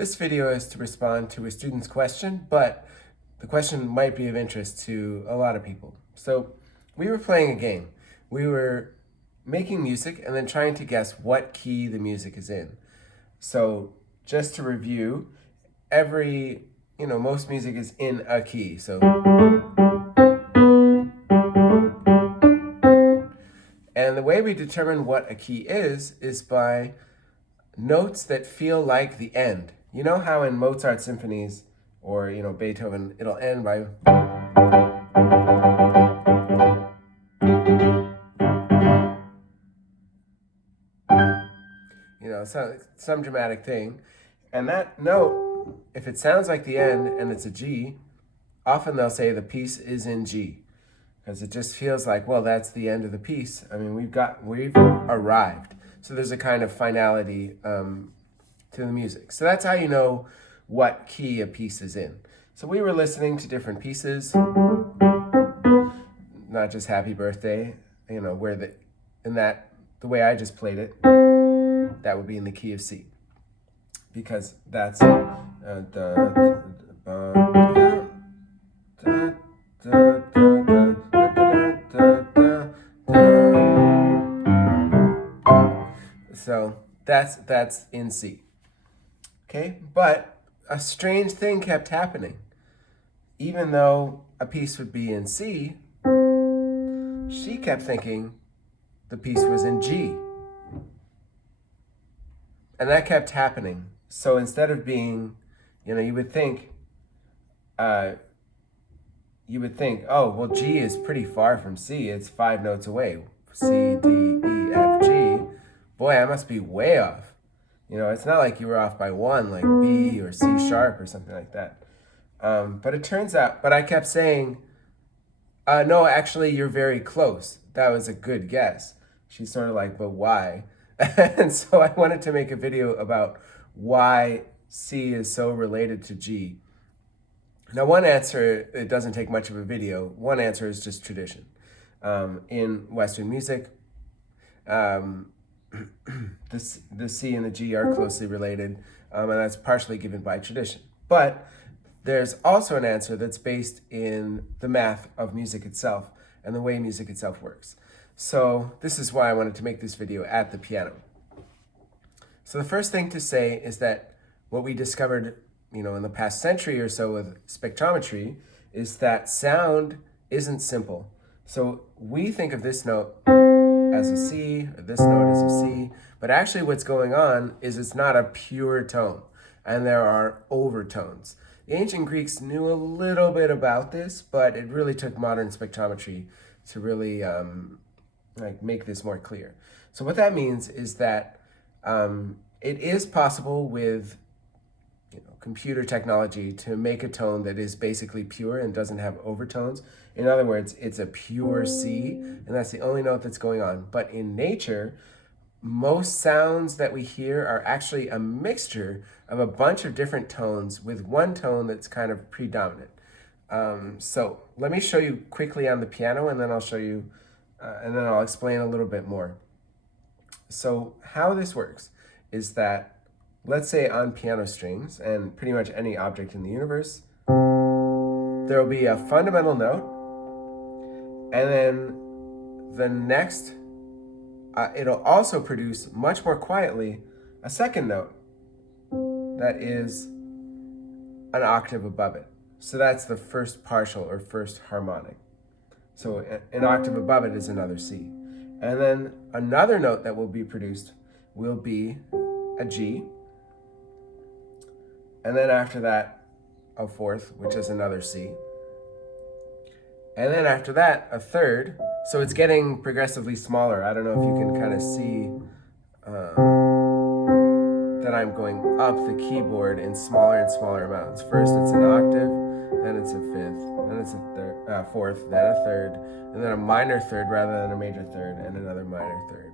This video is to respond to a student's question, but the question might be of interest to a lot of people. So we were playing a game. We were making music and then trying to guess what key the music is in. So just to review, most music is in a key. And the way we determine what a key is by notes that feel like the end. You know how in Mozart symphonies or Beethoven, it'll end by some dramatic thing. And that note, if it sounds like the end and it's a G, often they'll say the piece is in G, because it just feels like, well, that's the end of the piece. I mean, we've arrived. So there's a kind of finality to the music. So that's how you know what key a piece is in. So we were listening to different pieces, not just Happy Birthday, where the way I just played it, that would be in the key of C, because that's so that's in C. Okay, but a strange thing kept happening. Even though a piece would be in C, she kept thinking the piece was in G. And that kept happening. So instead of being, you would think, oh, well, G is pretty far from C. It's 5 notes away. C, D, E, F, G. Boy, I must be way off. It's not like you were off by 1, like B or C sharp or something like that. But it turns out, but I kept saying, no, actually, you're very close. That was a good guess. She's sort of like, but why? And so I wanted to make a video about why C is so related to G. Now, one answer, it doesn't take much of a video. One answer is just tradition. In Western music, the C and the G are closely related, and that's partially given by tradition. But there's also an answer that's based in the math of music itself and the way music itself works. So this is why I wanted to make this video at the piano. So the first thing to say is that what we discovered, in the past century or so with spectrometry is that sound isn't simple. So we think of this note as a C, or this note as a C, but actually what's going on is it's not a pure tone, and there are overtones. The ancient Greeks knew a little bit about this, but it really took modern spectrometry to really make this more clear. So what that means is that it is possible with computer technology to make a tone that is basically pure and doesn't have overtones. In other words, it's a pure C, and that's the only note that's going on. But in nature, most sounds that we hear are actually a mixture of a bunch of different tones with one tone that's kind of predominant. So let me show you quickly on the piano, and then I'll show you, and then I'll explain a little bit more. So how this works is that, let's say on piano strings, and pretty much any object in the universe, there will be a fundamental note, and then the next, it'll also produce much more quietly a second note that is an octave above it. So that's the first partial or first harmonic. So an octave above it is another C. And then another note that will be produced will be a G. And then after that, a fourth, which is another C. And then after that, a third. So it's getting progressively smaller. I don't know if you can kind of see that I'm going up the keyboard in smaller and smaller amounts. First it's an octave, then it's a fifth, then it's a fourth, then a third, and then a minor third rather than a major third, and another minor third.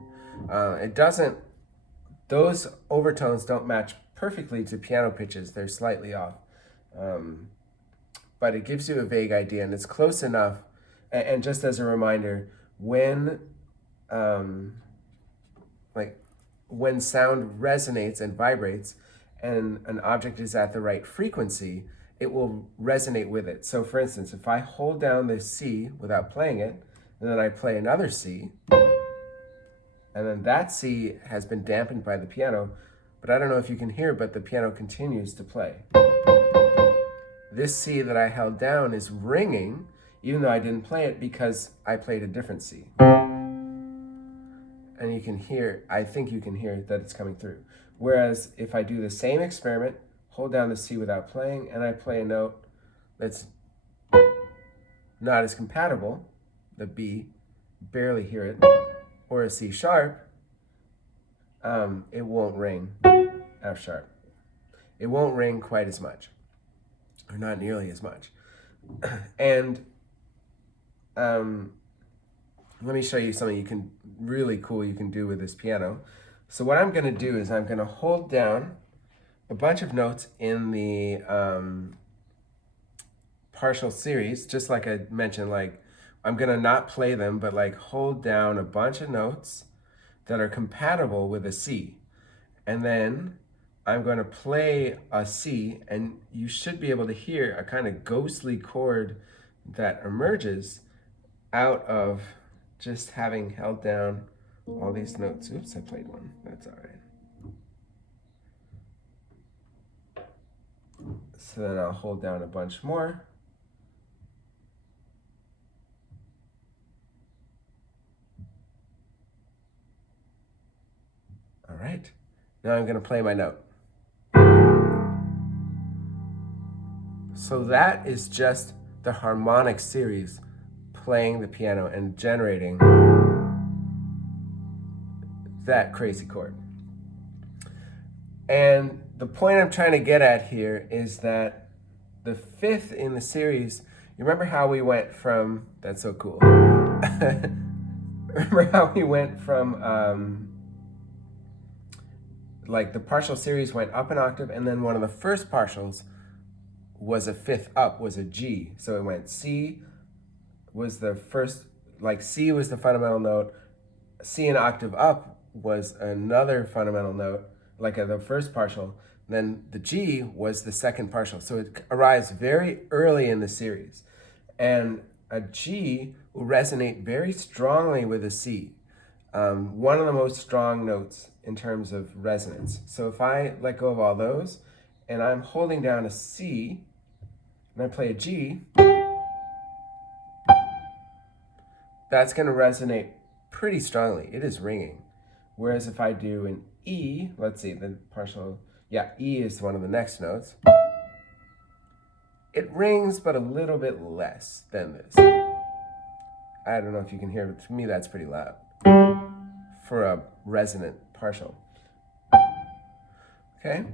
Those overtones don't match perfectly to piano pitches. They're slightly off. But it gives you a vague idea, and it's close enough. And just as a reminder, when sound resonates and vibrates, and an object is at the right frequency, it will resonate with it. So for instance, if I hold down this C without playing it, and then I play another C, and then that C has been dampened by the piano, but I don't know if you can hear, but the piano continues to play. This C that I held down is ringing, even though I didn't play it, because I played a different C. And you can hear, I think you can hear that it's coming through. Whereas if I do the same experiment, hold down the C without playing, and I play a note that's not as compatible, the B, barely hear it, or a C sharp, it won't ring F sharp. It won't ring quite as much, or not nearly as much. And let me show you something really cool you can do with this piano. So what I'm going to do is I'm going to hold down a bunch of notes in the partial series, just like I mentioned. Like, I'm going to not play them, but like hold down a bunch of notes that are compatible with a C. And then I'm going to play a C, and you should be able to hear a kind of ghostly chord that emerges out of just having held down all these notes. Oops, I played one. That's all right. So then I'll hold down a bunch more. All right. Now I'm going to play my note. So that is just the harmonic series playing the piano and generating that crazy chord. And the point I'm trying to get at here is that the fifth in the series, you remember how we went from, that's so cool. Remember how we went from, like the partial series went up an octave, and then one of the first partials was a fifth up, was a G. So it went C was the first, like C was the fundamental note, C an octave up was another fundamental note, like the first partial, then the G was the second partial. So it arrives very early in the series. And a G will resonate very strongly with a C. One of the most strong notes in terms of resonance. So if I let go of all those, and I'm holding down a C, and I play a G, that's going to resonate pretty strongly. It is ringing. Whereas if I do an E, let's see, the partial, yeah, E is one of the next notes. It rings, but a little bit less than this. I don't know if you can hear, but to me that's pretty loud for a resonant partial. Okay?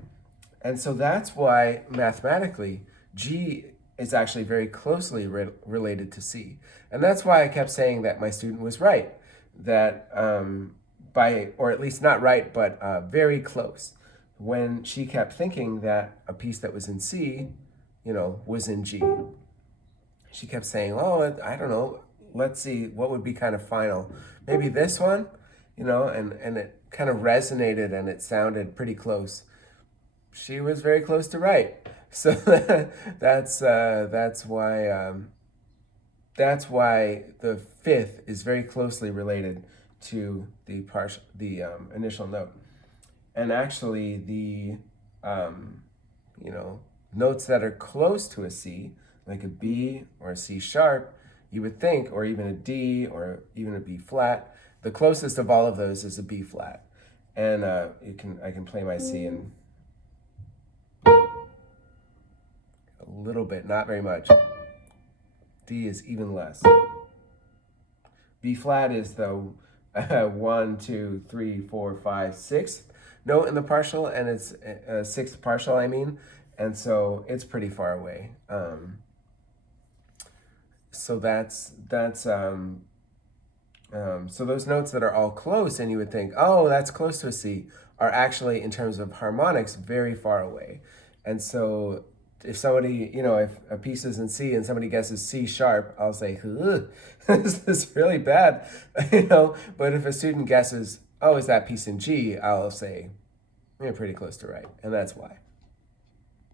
And so that's why mathematically G is actually very closely related to C. And that's why I kept saying that my student was right, that or at least not right, but very close, when she kept thinking that a piece that was in C, was in G. She kept saying, oh, I don't know, let's see, what would be kind of final? Maybe this one, and it kind of resonated and it sounded pretty close. She was very close to right. So that's why the fifth is very closely related to the initial note. And actually the notes that are close to a C, like a B or a C sharp, you would think, or even a D or even a B flat, the closest of all of those is a B flat. And I can play my C and a little bit, not very much. D is even less. B flat is the 1, 2, 3, 4, 5, 6th note in the partial, and it's sixth partial, and so it's pretty far away. So so those notes that are all close, and you would think, oh, that's close to a C, are actually, in terms of harmonics, very far away. And so if somebody, if a piece is in C and somebody guesses C sharp, I'll say, this is really bad, But if a student guesses, oh, is that piece in G, I'll say, You're pretty close to right, and that's why.